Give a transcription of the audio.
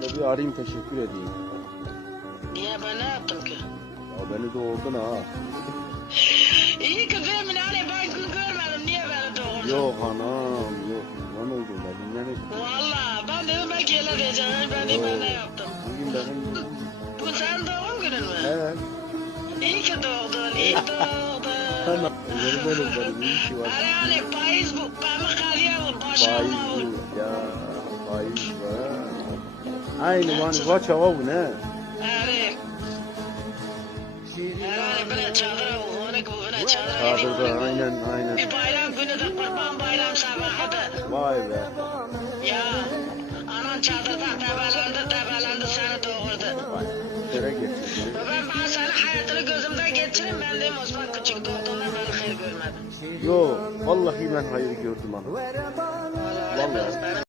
Size bir arayayım, teşekkür edeyim. Niye, ben ne yaptım ki? Ya beni doğurdun ha. İyi ki ben hani ben gün görmedim, niye beni doğurdun? Yok anam, yok. Lan oldum ben, dinlemek. Valla ben dedim belki öyle diyeceğim, ben de ben ne yaptım? Bugün benim... Bu senin doğum günün mü? Evet. İyi ki doğdun, iyi doğdun. Tamam. Benim iyi ki var. Hani faiz bu, pamuk kalıyor bu, Faiz boşanma bu. bu. Ya faiz var. Aynı hani kaç hava bu ne? Hani böyle çadıra bu, böyle çadıra. Çadırda aynen. Bir bayram günü de kurban bayram sabahı da. Vay be. Ya anan çadırda tebelendi seni doğurdu. Şöyle geçti. Ben senin hayatını gözümden geçireyim, ben de Osman küçük doğduğundan beni hayır görmedim. Yok vallahi ben hayır gördüm ana. Vallahi.